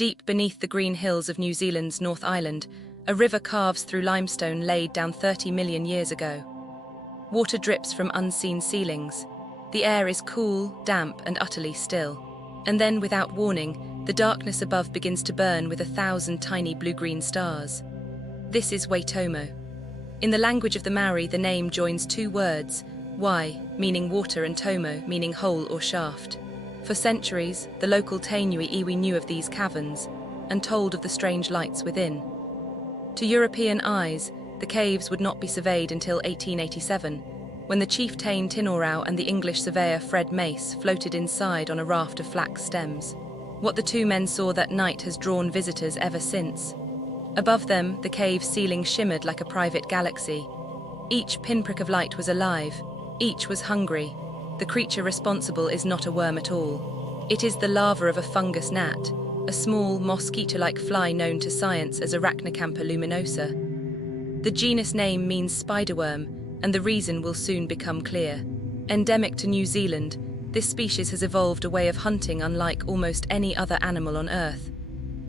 Deep beneath the green hills of New Zealand's North Island, a river carves through limestone laid down 30 million years ago. Water drips from unseen ceilings. The air is cool, damp, and utterly still. And then, without warning, the darkness above begins to burn with 1,000 tiny blue-green stars. This is Waitomo. In the language of the Maori, the name joins two words, Wai, meaning water, and Tomo, meaning hole or shaft. For centuries, the local Tainui iwi knew of these caverns and told of the strange lights within. To European eyes, the caves would not be surveyed until 1887, when the chieftain Tinorau and the English surveyor Fred Mace floated inside on a raft of flax stems. What the two men saw that night has drawn visitors ever since. Above them, the cave's ceiling shimmered like a private galaxy. Each pinprick of light was alive, each was hungry. The creature responsible is not a worm at all. It is the larva of a fungus gnat, a small, mosquito-like fly known to science as Arachnocampa luminosa. The genus name means spiderworm, and the reason will soon become clear. Endemic to New Zealand, this species has evolved a way of hunting unlike almost any other animal on Earth.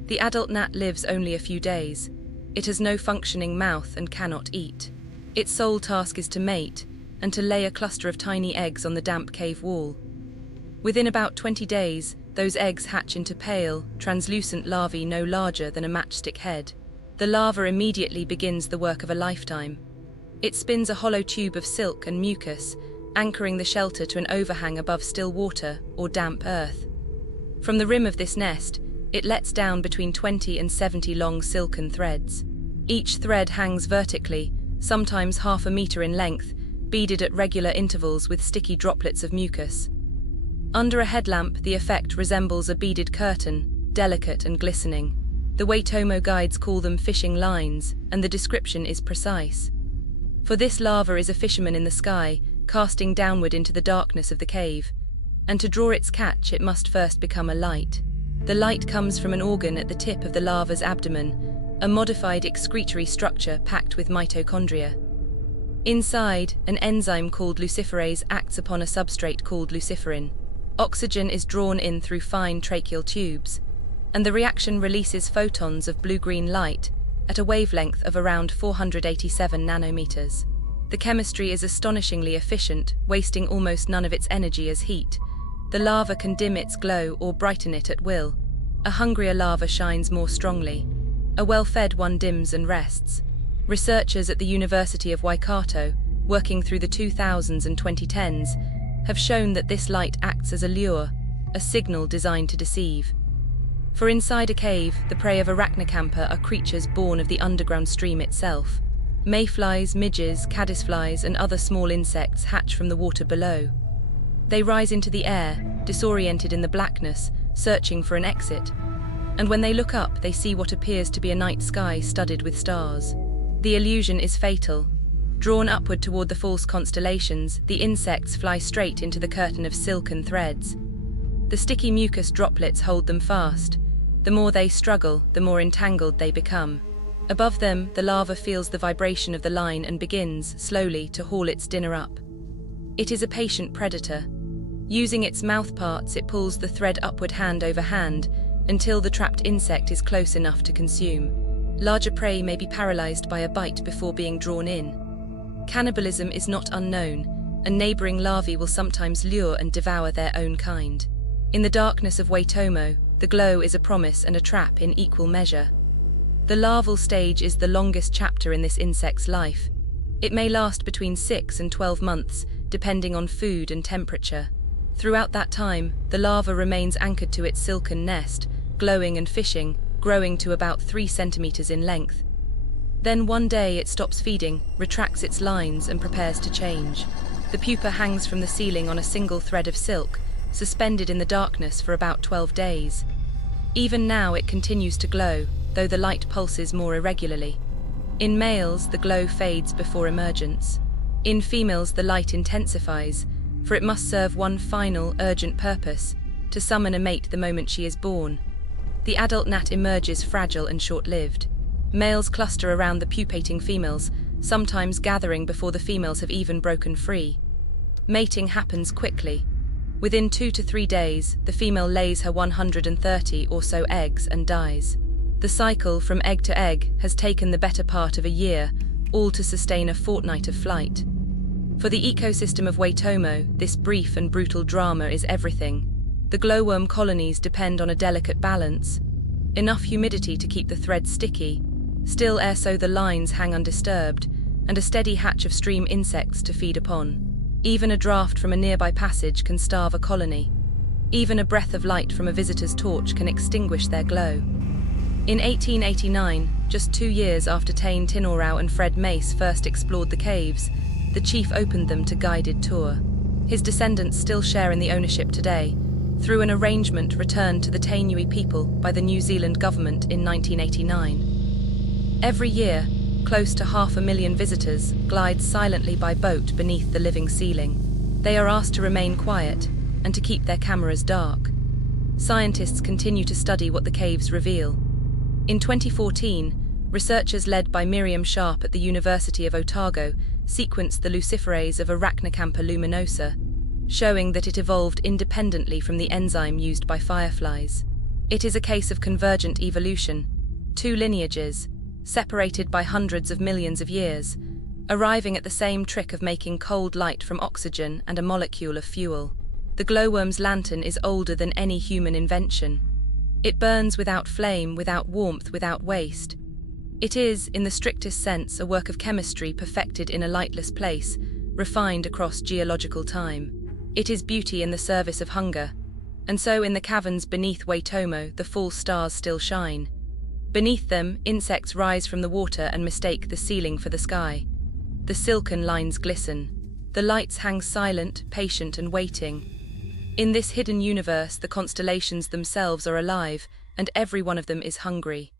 The adult gnat lives only a few days. It has no functioning mouth and cannot eat. Its sole task is to mate, and to lay a cluster of tiny eggs on the damp cave wall. Within about 20 days, those eggs hatch into pale, translucent larvae no larger than a matchstick head. The larva immediately begins the work of a lifetime. It spins a hollow tube of silk and mucus, anchoring the shelter to an overhang above still water or damp earth. From the rim of this nest, it lets down between 20 and 70 long silken threads. Each thread hangs vertically, sometimes half a meter in length, beaded at regular intervals with sticky droplets of mucus. Under a headlamp, the effect resembles a beaded curtain, delicate and glistening. The Waitomo guides call them fishing lines, and the description is precise. For this larva is a fisherman in the sky, casting downward into the darkness of the cave. And to draw its catch, it must first become a light. The light comes from an organ at the tip of the larva's abdomen, a modified excretory structure packed with mitochondria. Inside, an enzyme called luciferase acts upon a substrate called luciferin. Oxygen is drawn in through fine tracheal tubes, and the reaction releases photons of blue-green light at a wavelength of around 487 nanometers. The chemistry is astonishingly efficient, wasting almost none of its energy as heat. The larva can dim its glow or brighten it at will. A hungrier larva shines more strongly. A well-fed one dims and rests. Researchers at the University of Waikato, working through the 2000s and 2010s, have shown that this light acts as a lure, a signal designed to deceive. For inside a cave, the prey of Arachnocampa are creatures born of the underground stream itself. Mayflies, midges, caddisflies, and other small insects hatch from the water below. They rise into the air, disoriented in the blackness, searching for an exit. And when they look up, they see what appears to be a night sky studded with stars. The illusion is fatal. Drawn upward toward the false constellations, the insects fly straight into the curtain of silken threads. The sticky mucus droplets hold them fast. The more they struggle, the more entangled they become. Above them, the larva feels the vibration of the line and begins, slowly, to haul its dinner up. It is a patient predator. Using its mouth parts, it pulls the thread upward hand over hand until the trapped insect is close enough to consume. Larger prey may be paralyzed by a bite before being drawn in. Cannibalism is not unknown, and neighboring larvae will sometimes lure and devour their own kind. In the darkness of Waitomo, the glow is a promise and a trap in equal measure. The larval stage is the longest chapter in this insect's life. It may last between 6 and 12 months, depending on food and temperature. Throughout that time, the larva remains anchored to its silken nest, glowing and fishing, growing to about 3 centimeters in length. Then one day it stops feeding, retracts its lines, and prepares to change. The pupa hangs from the ceiling on a single thread of silk, suspended in the darkness for about 12 days. Even now it continues to glow, though the light pulses more irregularly. In males, the glow fades before emergence. In females, the light intensifies, for it must serve one final, urgent purpose, to summon a mate the moment she is born. The adult gnat emerges fragile and short-lived. Males cluster around the pupating females, sometimes gathering before the females have even broken free. Mating happens quickly. Within 2 to 3 days, the female lays her 130 or so eggs and dies. The cycle from egg to egg has taken the better part of a year, all to sustain a fortnight of flight. For the ecosystem of Waitomo, this brief and brutal drama is everything. The glowworm colonies depend on a delicate balance. Enough humidity to keep the threads sticky, still air so the lines hang undisturbed, and a steady hatch of stream insects to feed upon. Even a draft from a nearby passage can starve a colony. Even a breath of light from a visitor's torch can extinguish their glow. In 1889, just 2 years after Tain Tinorau and Fred Mace first explored the caves, the chief opened them to guided tour. His descendants still share in the ownership today, through an arrangement returned to the Tainui people by the New Zealand government in 1989. Every year, close to 500,000 visitors glide silently by boat beneath the living ceiling. They are asked to remain quiet and to keep their cameras dark. Scientists continue to study what the caves reveal. In 2014, researchers led by Miriam Sharp at the University of Otago sequenced the luciferase of Arachnocampa luminosa, showing that it evolved independently from the enzyme used by fireflies. It is a case of convergent evolution, 2 lineages, separated by hundreds of millions of years, arriving at the same trick of making cold light from oxygen and a molecule of fuel. The glowworm's lantern is older than any human invention. It burns without flame, without warmth, without waste. It is, in the strictest sense, a work of chemistry perfected in a lightless place, refined across geological time. It is beauty in the service of hunger. And so in the caverns beneath Waitomo, the false stars still shine. Beneath them, insects rise from the water and mistake the ceiling for the sky. The silken lines glisten. The lights hang silent, patient and waiting. In this hidden universe, the constellations themselves are alive, and every one of them is hungry.